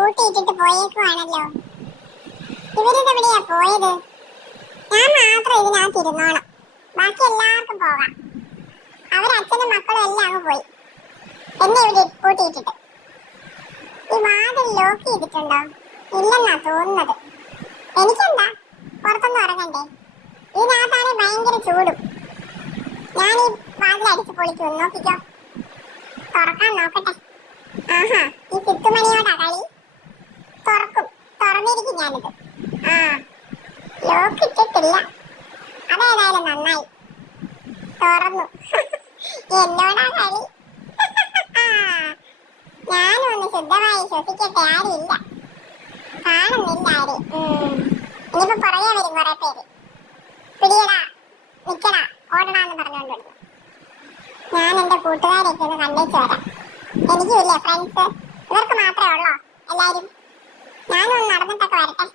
പൂട്ടിയിട്ടിട്ട് പോയേക്കുവാണല്ലോ. ഇവരിതെവിടെയാ പോയത്? ഞാൻ മാത്രം ഇതിനകത്ത് ഇരുന്നോണം, ബാക്കി എല്ലാവർക്കും പോകാം. അവരച്ഛനും മക്കളും എല്ലാം അങ്ങ് പോയി, എന്നെ ഇവിടെ പൂട്ടിയിട്ടിട്ട്. ഈ വാതിൽ ലോക്ക് ചെയ്തിട്ടുണ്ടോ? ഇല്ലെന്നാ തോന്നുന്നത്. എനിക്കെന്താ, പുറത്തൊന്നും ഇറങ്ങണ്ടേ? ഇതിനകത്താണെങ്കിൽ ഭയങ്കര ചൂടും. ഞാൻ ഈ വാതിൽ അടിച്ച് പൊളിക്കും, നോക്കിക്കോ. തുറക്കാൻ നോക്കട്ടെ. ആഹാ, ഈ സിത്തുമണിയോടാ കളി. തുറക്കും, തുറന്നിരിക്കും ഞാനിത്. ആ, ലോക്ക് ഇട്ടിട്ടില്ല. അതേതായാലും നന്നായി, തുറന്നു. എന്നോടാ കളി. ഞാനും ഒന്ന് ശുദ്ധമായി ശ്വസിക്കട്ടെ. ആരുമില്ല, കാണുന്നില്ല ആരും. ഇനിയിപ്പോ പുറകെ വരും കുറെ പേര്. പിടിയടാ, നിക്കടാ, ഓടടാന്ന് പറഞ്ഞുകൊണ്ടിരുന്നു. ഞാൻ എന്റെ കൂട്ടുകാരെയൊക്കെ ഒന്ന് കണ്ടേച്ചു വരാം. എനിക്കും ഇല്ലേ ഫ്രണ്ട്സ്? ഇവർക്ക് മാത്രമേ ഉള്ളോ എല്ലാരും? ഞാനൊന്ന് നടന്നിട്ടൊക്കെ വരട്ടെ.